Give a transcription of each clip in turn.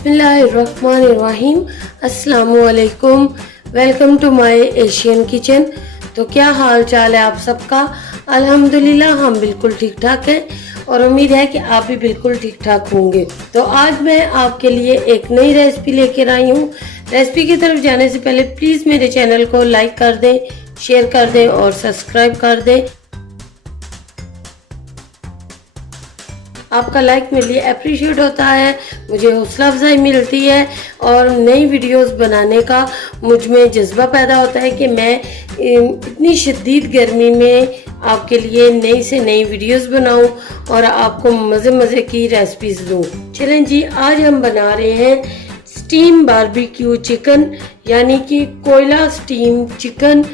बिस्मिल्लाहिर्रहमानिर्रहीम। अस्सलामुअलैकुम, welcome to my Asian kitchen. तो क्या हाल चाल है आप सबका? अल्हम्दुलिल्लाह हम बिल्कुल ठीक ठाक हैं और उम्मीद है कि आप भी बिल्कुल ठीक ठाक होंगे। तो आज मैं आपके लिए एक नई रेसिपी लेकर आई हूँ। रेसिपी की तरफ जाने से पहले प्लीज़ मेरे चैनल को लाइक कर दें, शेयर कर दें और सब्सक्राइब कर दें। आपका लाइक मेरे लिए अप्रिशिएट होता है, मुझे हौसला अफजाई मिलती है और नई वीडियोस बनाने का मुझ में जज्बा पैदा होता है कि मैं इतनी शदीद गर्मी में आपके लिए नई से नई वीडियोस बनाऊं और आपको मज़े मज़े की रेसिपीज दूं। चलें जी, आज हम बना रहे हैं स्टीम बारबेक्यू चिकन, यानी कि कोयला स्टीम चिकन।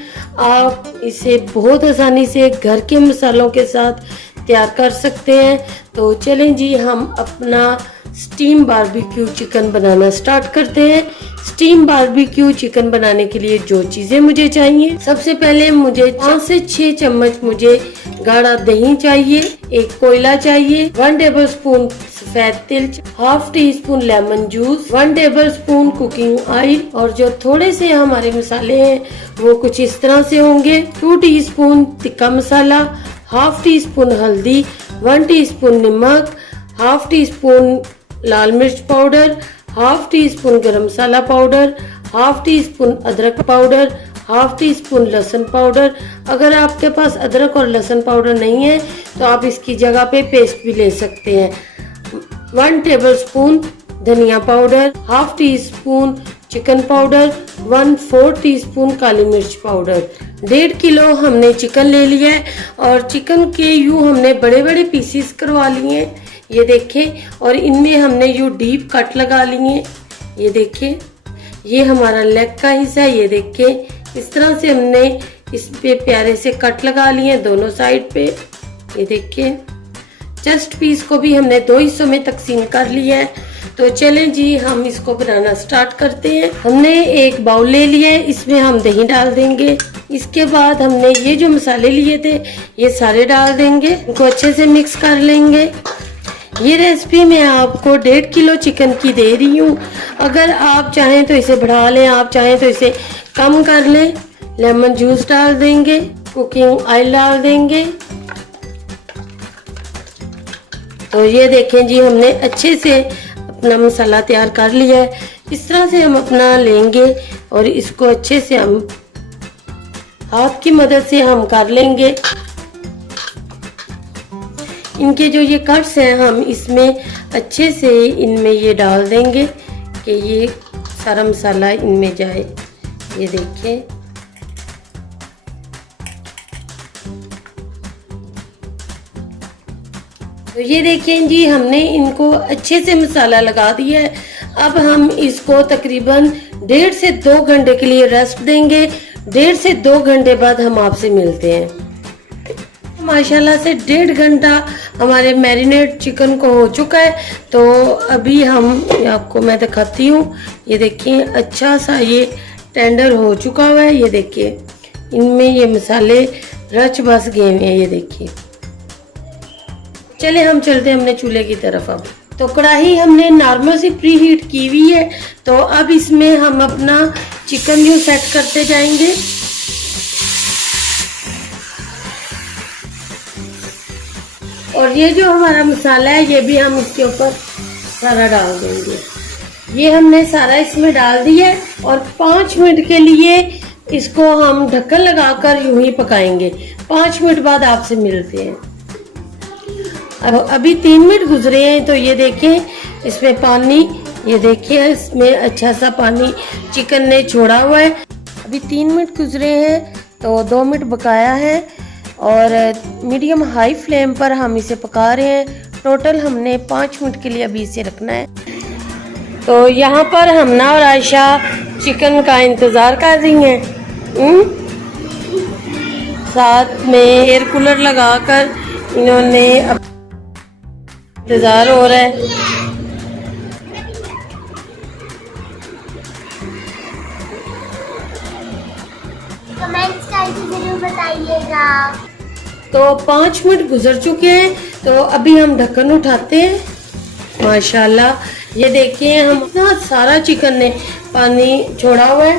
आप इसे बहुत आसानी से घर के मसालों के साथ तैयार कर सकते हैं। तो चलें जी, हम अपना स्टीम बारबेक्यू चिकन बनाना स्टार्ट करते हैं। स्टीम बारबेक्यू चिकन बनाने के लिए जो चीज़ें मुझे चाहिए, सबसे पहले मुझे 5 से 6 चम्मच मुझे गाढ़ा दही चाहिए, एक कोयला चाहिए, 1 टेबलस्पून सफेद तिल, half tea spoon lemon juice, 1 tablespoon cooking oil और जो थोड़े से हमारे मसाले हैं वो कुछ इस तरह से होंगे। 2 टीस्पून तिक्का मसाला, हाफ टी स्पून हल्दी, 1 टीस्पून नमक, हाफ टी स्पून लाल मिर्च पाउडर, हाफ टी स्पून गरम मसाला पाउडर, हाफ टी स्पून अदरक पाउडर, हाफ टी स्पून लहसुन पाउडर। अगर आपके पास अदरक और लहसुन पाउडर नहीं है तो आप इसकी जगह पे पेस्ट भी ले सकते हैं। 1 टेबलस्पून धनिया powder, half teaspoon chicken powder, 1/4 teaspoon काली मिर्च पाउडर। 1.5 किलो हमने चिकन ले लिया है और चिकन के यूँ हमने बड़े बड़े पीसीस करवा लिए हैं, ये देखें, और इनमें हमने यूँ डीप कट लगा लिए। ये देखें, ये हमारा लेग का हिस्सा है, ये देखें इस तरह से हमने इस पे प्यारे से कट लगा लिए हैं दोनों साइड पे। ये देखें, चेस्ट पीस को भी हमने 2 हिस्सों में तकसीम कर लिया है। तो चलें जी, हम इसको बनाना स्टार्ट करते हैं। हमने एक बाउल ले लिया है, इसमें हम दही डाल देंगे। इसके बाद हमने ये जो मसाले लिए थे ये सारे डाल देंगे, इनको अच्छे से मिक्स कर लेंगे। ये रेसिपी मैं आपको 1.5 किलो चिकन की दे रही हूँ। अगर आप चाहें तो इसे बढ़ा लें, आप चाहें तो इसे कम कर लें। लेमन जूस डाल देंगे, कुकिंग ऑयल डाल देंगे। तो ये देखें जी, हमने अच्छे से अपना मसाला तैयार कर लिया है। इस तरह से हम अपना लेंगे और इसको अच्छे से हम हाथ की मदद से हम कर लेंगे। इनके जो ये कट्स हैं हम इसमें अच्छे से इनमें ये डाल देंगे कि ये सारा मसाला इनमें जाए। ये देखिए, तो ये देखें जी, हमने इनको अच्छे से मसाला लगा दिया है। अब हम इसको तकरीबन 1.5 से 2 घंटे के लिए रेस्ट देंगे। 1.5 से 2 घंटे बाद हम आपसे मिलते हैं। माशाल्लाह से 1.5 घंटा हमारे मैरिनेट चिकन को हो चुका है। तो अभी हम आपको मैं दिखाती हूँ। ये देखिए, अच्छा सा ये टेंडर हो चुका हुआ है। ये देखिए, इनमें ये मसाले रच बस गए हैं। ये देखिए, चले हम चलते हैं अपने चूल्हे की तरफ। अब तो कढ़ाई हमने नॉर्मल सी प्री हीट की हुई है। तो अब इसमें हम अपना चिकन जो सेट करते जाएंगे। और ये जो हमारा मसाला है ये भी हम इसके ऊपर सारा डाल देंगे। ये हमने सारा इसमें डाल दिया है और 5 मिनट के लिए इसको हम ढक्कन लगाकर यूं ही पकाएंगे। 5 मिनट बाद आपसे मिलते हैं। अब अभी 3 मिनट गुजरे हैं। तो ये देखें, इसमें पानी, ये देखिए इसमें अच्छा सा पानी चिकन ने छोड़ा हुआ है। अभी 3 मिनट गुजरे हैं तो 2 मिनट पकाया है और मीडियम हाई फ्लेम पर हम इसे पका रहे हैं। टोटल हमने 5 मिनट के लिए अभी इसे रखना है। तो यहाँ पर हमना और आयशा चिकन का इंतज़ार कर रही हैं। साथ में एयर कूलर लगाकर इन्होंने इंतज़ार हो रहा है। कमेंट्स करके जरूर बताइएगा। तो 5 मिनट गुजर चुके हैं। तो अभी हम ढक्कन उठाते हैं। माशाल्लाह ये देखिए हम इतना सारा चिकन ने पानी छोड़ा हुआ है,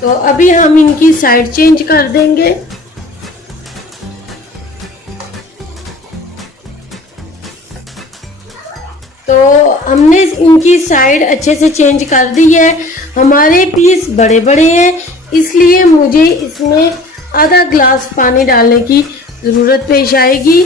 तो अभी हम इनकी साइड चेंज कर देंगे। तो हमने इनकी साइड अच्छे से चेंज कर दी है। हमारे पीस बड़े बड़े हैं, इसलिए मुझे इसमें आधा ग्लास पानी डालने की ज़रूरत पेश आएगी।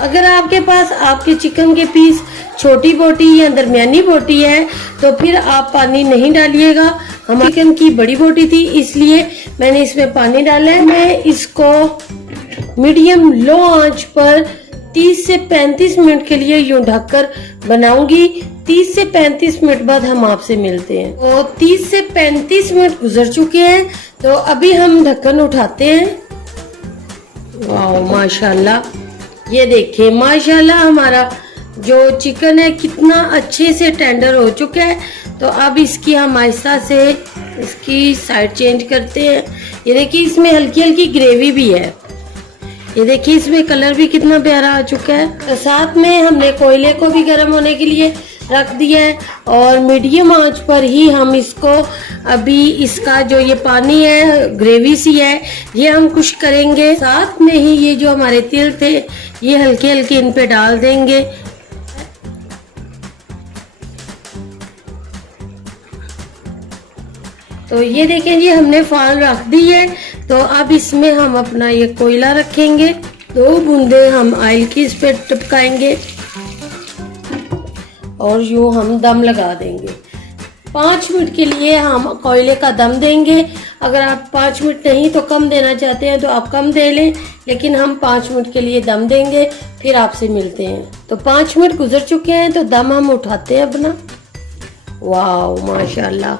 अगर आपके पास आपके चिकन के पीस छोटी बोटी या दरमियानी बोटी है तो फिर आप पानी नहीं डालिएगा। हमारे चिकन की बड़ी बोटी थी, इसलिए मैंने इसमें पानी डाला है। मैं इसको मीडियम लो आंच पर 30 से 35 मिनट के लिए यूं ढककर बनाऊंगी। 30 से 35 मिनट बाद हम आपसे मिलते हैं। तो 30 से 35 मिनट गुजर चुके हैं, तो अभी हम ढक्कन उठाते हैं। वाह माशाल्लाह, ये देखिए माशाल्लाह हमारा जो चिकन है कितना अच्छे से टेंडर हो चुका है। तो अब इसकी हम आहिस्ता से इसकी साइड चेंज करते हैं। ये देखिए इसमें हल्की हल्की ग्रेवी भी है। ये देखिए इसमें कलर भी कितना प्यारा आ चुका है। तो साथ में हमने कोयले को भी गर्म होने के लिए रख दिया है और मीडियम आंच पर ही हम इसको अभी इसका जो ये पानी है ग्रेवी सी है ये हम कुछ करेंगे। साथ में ही ये जो हमारे तिल थे ये हल्के हल्के इन पे डाल देंगे। तो ये देखें जी हमने फाल रख दी है। तो अब इसमें हम अपना ये कोयला रखेंगे। 2 बूंदे हम ऑयल की इस पे टपकाएंगे और यूं हम दम लगा देंगे। 5 मिनट के लिए हम कोयले का दम देंगे। अगर आप 5 मिनट नहीं तो कम देना चाहते हैं तो आप कम दे लें, लेकिन हम 5 मिनट के लिए दम देंगे, फिर आपसे मिलते हैं। तो 5 मिनट गुजर चुके हैं, तो दम हम उठाते हैं अपना। वाह माशाल्लाह।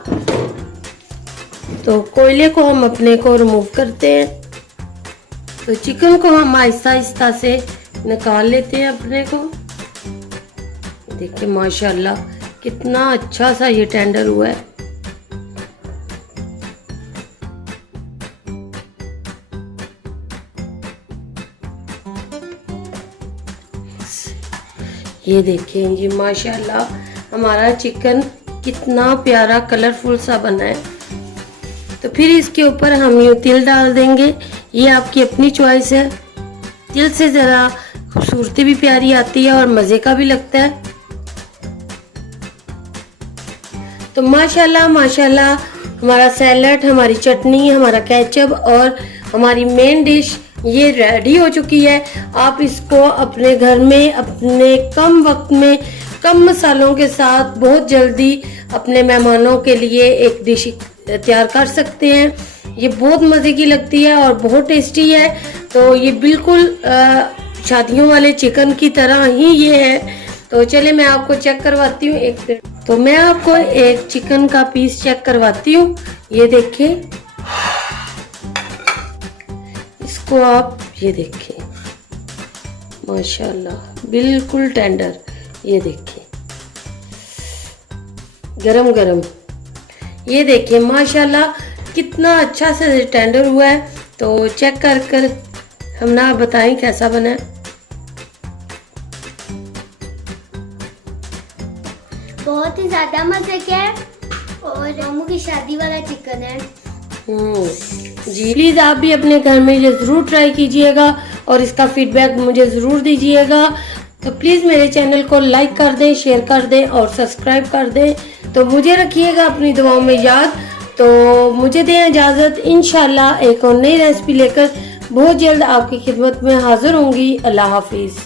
तो कोयले को हम अपने को रिमूव करते हैं। तो चिकन को हम आहिस्ता आहिस्ता से निकाल लेते हैं अपने को। देखिए माशाल्लाह कितना अच्छा सा ये टेंडर हुआ है। ये देखिए जी माशाल्लाह हमारा चिकन कितना प्यारा कलरफुल सा बना है। तो फिर इसके ऊपर हम ये तिल डाल देंगे। ये आपकी अपनी चॉइस है। तिल से ज़रा खूबसूरती भी प्यारी आती है और मज़े का भी लगता है। तो माशाल्लाह माशाल्लाह हमारा सैलड, हमारी चटनी, हमारा केचप और हमारी मेन डिश ये रेडी हो चुकी है। आप इसको अपने घर में अपने कम वक्त में कम मसालों के साथ बहुत जल्दी अपने मेहमानों के लिए एक डिश तैयार कर सकते हैं। ये बहुत मज़े की लगती है और बहुत टेस्टी है। तो ये बिल्कुल शादियों वाले चिकन की तरह ही ये है। तो चले मैं आपको चेक करवाती हूँ एक मिनट। तो मैं आपको एक चिकन का पीस चेक करवाती हूँ। ये देखिए इसको आप ये देखिए माशाल्लाह बिल्कुल टेंडर। ये देखिए गरम गरम। ये देखिए माशाल्लाह कितना अच्छा से टेंडर हुआ है। तो चेक कर हम ना बताएं कैसा बना है। बहुत ही ज्यादा मजे का है और मामू की शादी वाला चिकन है। जी प्लीज आप भी अपने घर में ये जरूर ट्राई कीजिएगा और इसका फीडबैक मुझे जरूर दीजिएगा। तो प्लीज मेरे चैनल को लाइक कर दें, शेयर कर दें और सब्सक्राइब कर दें। तो मुझे रखिएगा अपनी दुआओं में याद। तो मुझे दें इजाजत। इंशाल्लाह एक और नई रेसिपी लेकर बहुत जल्द आपकी खिदमत में हाजिर होंगी। अल्लाह हाफिज।